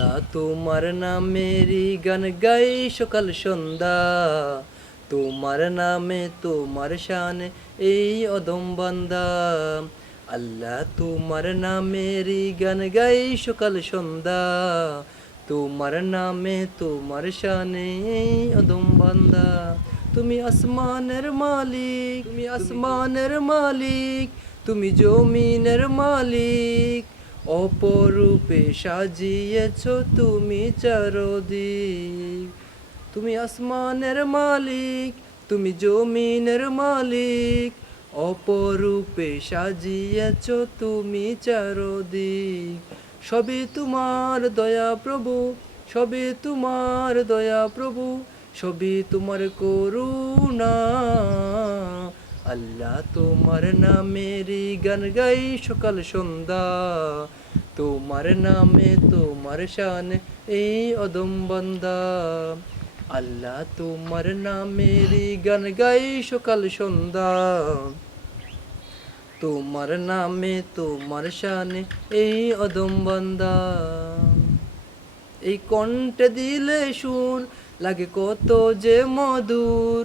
আল্লাহ তোমার নামেরই গান গাই সকাল সন্ধ্যা। তোমার নামে তোমার শানে এই অদম বান্দা। আল্লাহ তোমার নামেরই গান গাই সকাল সন্ধ্যা। তোমার নামে তোমার শানে এই অদম বান্দা। তুমি আসমানের মালিক, তুমি আসমানের মালিক, তুমি জমিনের মালিক। অপরূপে সাজিয়েছ তুমি চারদিক। তুমি আসমানের মালিক, তুমি জমিনের মালিক। অপরূপে সাজিয়েছ তুমি চারদিক। সবই তোমার দয়া প্রভু সবই তোমার দয়া প্রভু সবই তোমার করুণা। আল্লাহ তোমার নামেরই গান গাই সকাল সন্ধ্যা। তোমার নামে তোমার শান এই অদম বন্দা। আল্লাহ তোমার নামেরই গান গাই সকাল সন্ধ্যা। তোমার নামে তোমার শানে এই অদম বন্দা। এই কণ্ঠে দিলে সুর, লাগে কত যে মধুর।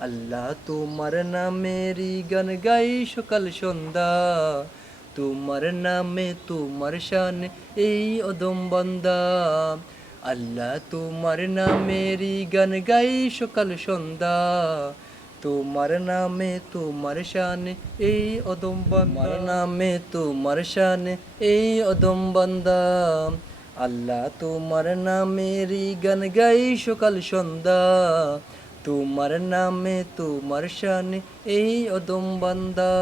আল্লাহ, তোমার নামেরই গান গাই সকাল সন্ধ্যা। তোমার নামে তোমার শান এই অদম বন্দা। আল্লাহ, তোমার নামেরই গান গাই সকাল সন্ধ্যা। তোমার নামে তোমার শান এই অদম বান্দার নামে তোমার শান এই অদম বান্দা। আল্লাহ, তোমার নামেরই গান গাই সকাল সন্ধ্যা। তোমার নামে তোমার শানে এই অদম বান্দা।